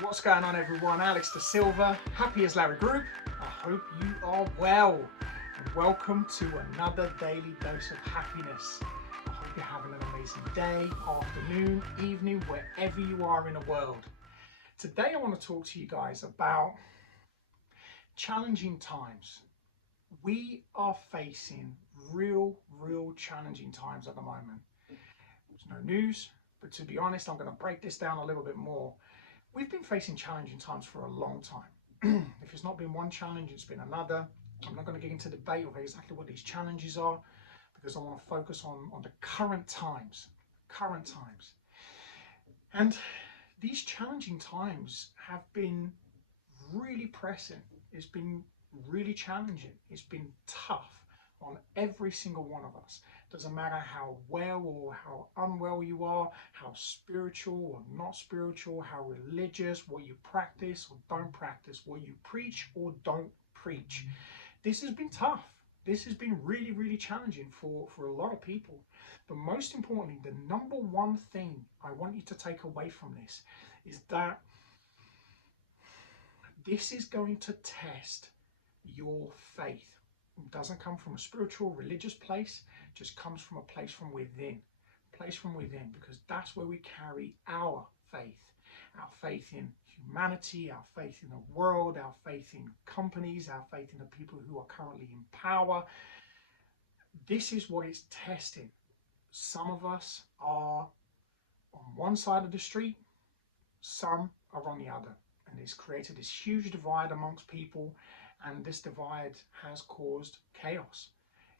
What's going on, everyone? Alex Da Silva, Happy as Larry Group. I hope you are well. And welcome to another daily dose of happiness. I hope you're having an amazing day, afternoon, evening, wherever you are in the world. Today, I want to talk to you guys about challenging times. We are facing real challenging times at the moment. There's no news, but to be honest, I'm going to break this down a little bit more. We've been facing challenging times for a long time. If it's not been one challenge, it's been another. I'm not going to get into debate of exactly what these challenges are because I want to focus on the current times. Current times. And these challenging times have been really pressing. It's been really challenging. It's been tough on every single one of us. Doesn't matter how well or how unwell you are, how spiritual or not spiritual, how religious, what you practice or don't practice, what you preach or don't preach. This has been tough. This has been really challenging for a lot of people. But most importantly, the number one thing I want you to take away from this is that this is going to test your faith. It doesn't come from a spiritual, religious place, it just comes from a place from within. Place from within, because that's where we carry our faith. Our faith in humanity, our faith in the world, our faith in companies, our faith in the people who are currently in power. This is what it's testing. Some of us are on one side of the street, some are on the other. And it's created this huge divide amongst people, and this divide has caused chaos.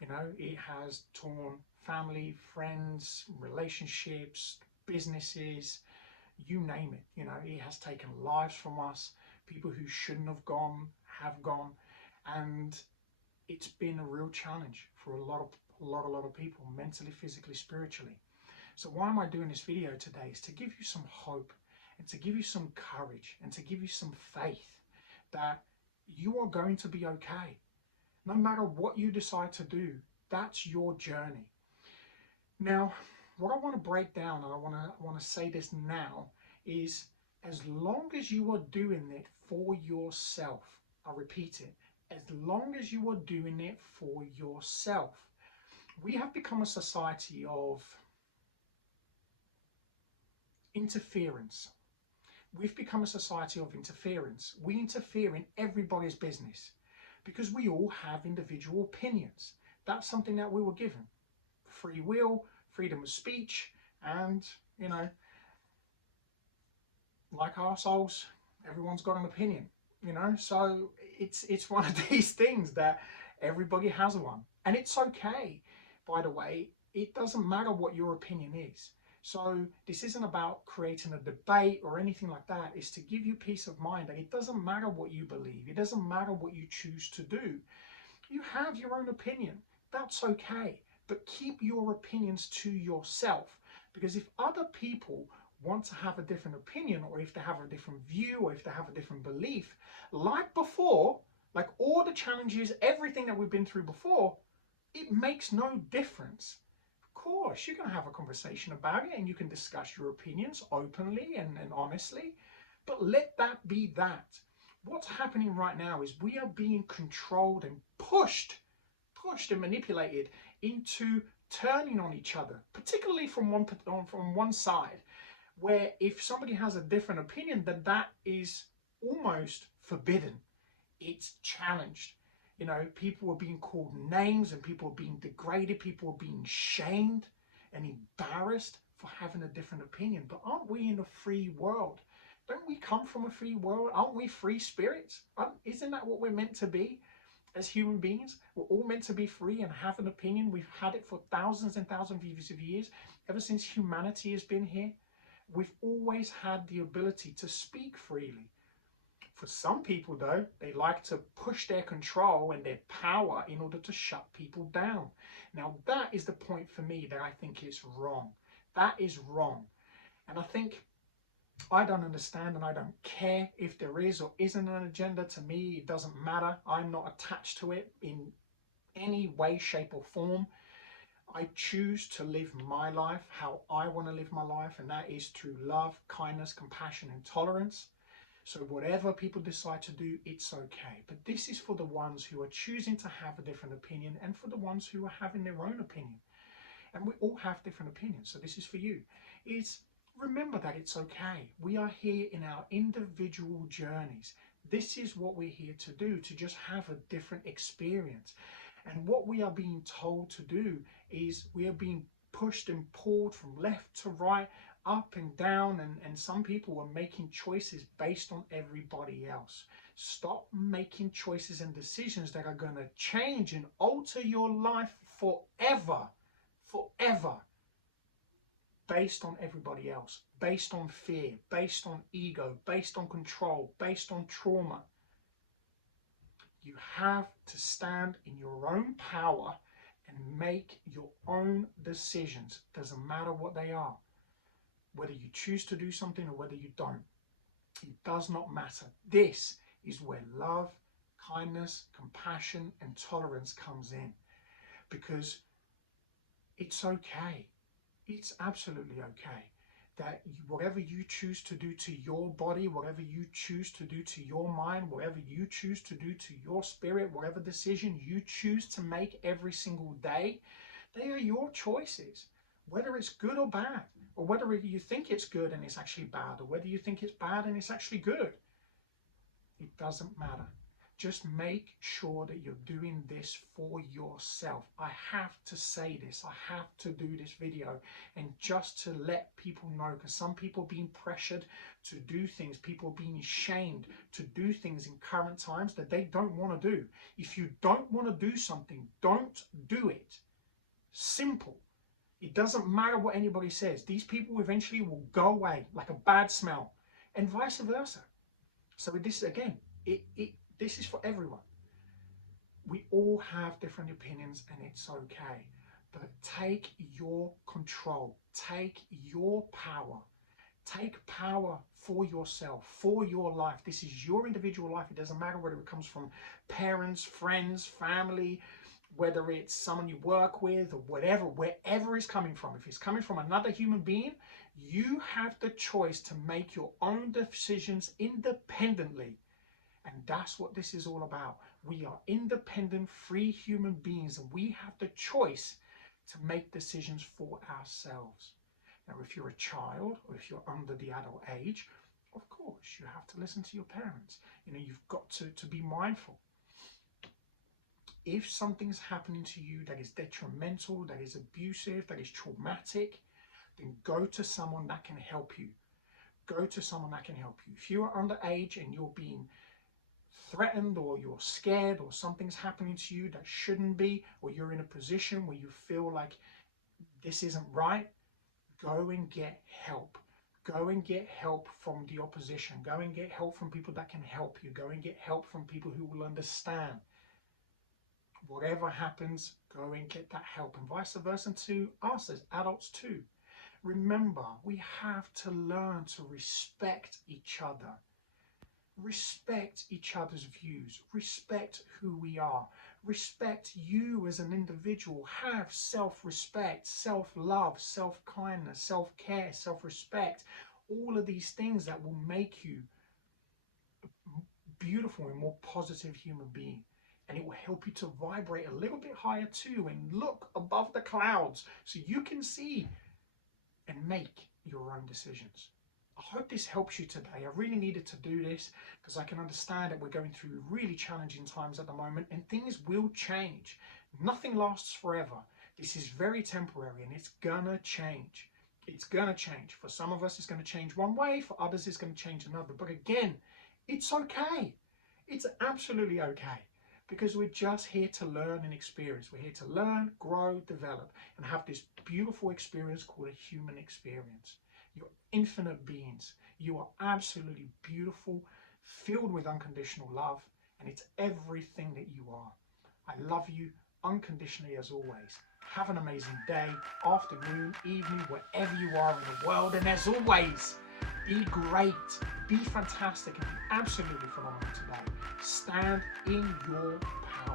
You know, it has torn family, friends, relationships, businesses, you name it. You know, it has taken lives from us. People who shouldn't have gone have gone, and it's been a real challenge for a lot of people, mentally, physically, spiritually. So why am I doing this video today? Is to give you some hope and to give you some courage and to give you some faith that you are going to be okay. No matter what you decide to do, that's your journey. Now, what I want to break down, and I want to say this now, is as long as you are doing it for yourself, I repeat it, as long as you are doing it for yourself, we have become a society of interference. We've become a society of interference. We interfere in everybody's business because we all have individual opinions. That's something that we were given. Free will, freedom of speech, and, you know, like our souls, everyone's got an opinion, you know? So it's one of these things that everybody has one. And it's okay, by the way. It doesn't matter what your opinion is. So this isn't about creating a debate or anything like that. It's to give you peace of mind that it doesn't matter what you believe. It doesn't matter what you choose to do. You have your own opinion. That's okay. But keep your opinions to yourself. Because if other people want to have a different opinion, or if they have a different view, or if they have a different belief, like before, like all the challenges, everything that we've been through before, it makes no difference. Of course, you can have a conversation about it and you can discuss your opinions openly and honestly, but let that be that. What's happening right now is we are being controlled and pushed and manipulated into turning on each other, particularly from one side, where if somebody has a different opinion, then that is almost forbidden. It's challenged. You know, people are being called names and people are being degraded, people are being shamed and embarrassed for having a different opinion. But aren't we in a free world? Don't we come from a free world? Aren't we free spirits? Isn't that what we're meant to be as human beings? We're all meant to be free and have an opinion. We've had it for thousands and thousands of years. Ever since humanity has been here, we've always had the ability to speak freely. For some people, though, they like to push their control and their power in order to shut people down. Now, that is the point for me that I think is wrong. That is wrong. And I think I don't understand and I don't care if there is or isn't an agenda. To me, it doesn't matter. I'm not attached to it in any way, shape, or form. I choose to live my life how I want to live my life, and that is through love, kindness, compassion, and tolerance. So whatever people decide to do, it's okay. But this is for the ones who are choosing to have a different opinion and for the ones who are having their own opinion. And we all have different opinions. So this is for you. Is remember that it's okay. We are here in our individual journeys. This is what we're here to do, to just have a different experience. And what we are being told to do is we are being pushed and pulled from left to right, up and down, and some people are making choices based on everybody else. Stop making choices and decisions that are going to change and alter your life forever, based on everybody else, based on fear, based on ego, based on control, based on trauma. You have to stand in your own power and make your own decisions. Doesn't matter what they are. Whether you choose to do something or whether you don't. It does not matter. This is where love, kindness, compassion, and tolerance comes in. Because it's okay. It's absolutely okay that whatever you choose to do to your body, whatever you choose to do to your mind, whatever you choose to do to your spirit, whatever decision you choose to make every single day, they are your choices, whether it's good or bad, or whether you think it's good and it's actually bad, or whether you think it's bad and it's actually good. It doesn't matter. Just make sure that you're doing this for yourself. I have to say this. I have to do this video, and just to let people know, because some people are being pressured to do things, people are being shamed to do things in current times that they don't want to do. If you don't want to do something, don't do it. Simple. It doesn't matter what anybody says. These people eventually will go away like a bad smell, and vice versa. So this, again, this is for everyone. We all have different opinions, and it's okay. But take your control. Take your power. Take power for yourself, for your life. This is your individual life. It doesn't matter whether it comes from parents, friends, family, whether it's someone you work with or whatever, wherever it's coming from. If it's coming from another human being, you have the choice to make your own decisions independently. And that's what this is all about. We are independent, free human beings, and we have the choice to make decisions for ourselves. Now, if you're a child or if you're under the adult age, of course, you have to listen to your parents. You've got to be mindful. If something's happening to you that is detrimental, that is abusive, that is traumatic, then go to someone that can help you. Go to someone that can help you. If you are underage and you're being threatened, or you're scared, or something's happening to you that shouldn't be, or you're in a position where you feel like this isn't right, go and get help. Go and get help from the opposition. Go and get help from people that can help you. Go and get help from people who will understand. Whatever happens, go and get that help, and vice versa to us as adults too. Remember, we have to learn to respect each other. Respect each other's views. Respect who we are. Respect you as an individual. Have self-respect, self-love, self-kindness, self-care, self-respect. All of these things that will make you a beautiful and more positive human being. And it will help you to vibrate a little bit higher too, and look above the clouds so you can see and make your own decisions. I hope this helps you today. I really needed to do this because I can understand that we're going through really challenging times at the moment, and things will change. Nothing lasts forever. This is very temporary, and it's gonna change. It's gonna change. For some of us, it's gonna change one way. For others, it's gonna change another. But again, it's okay. It's absolutely okay, because we're just here to learn and experience. We're here to learn, grow, develop, and have this beautiful experience called a human experience. You're infinite beings. You are absolutely beautiful, filled with unconditional love, and it's everything that you are. I love you unconditionally as always. Have an amazing day, afternoon, evening, wherever you are in the world. And as always, be great, be fantastic, and be absolutely phenomenal today. Stand in your power.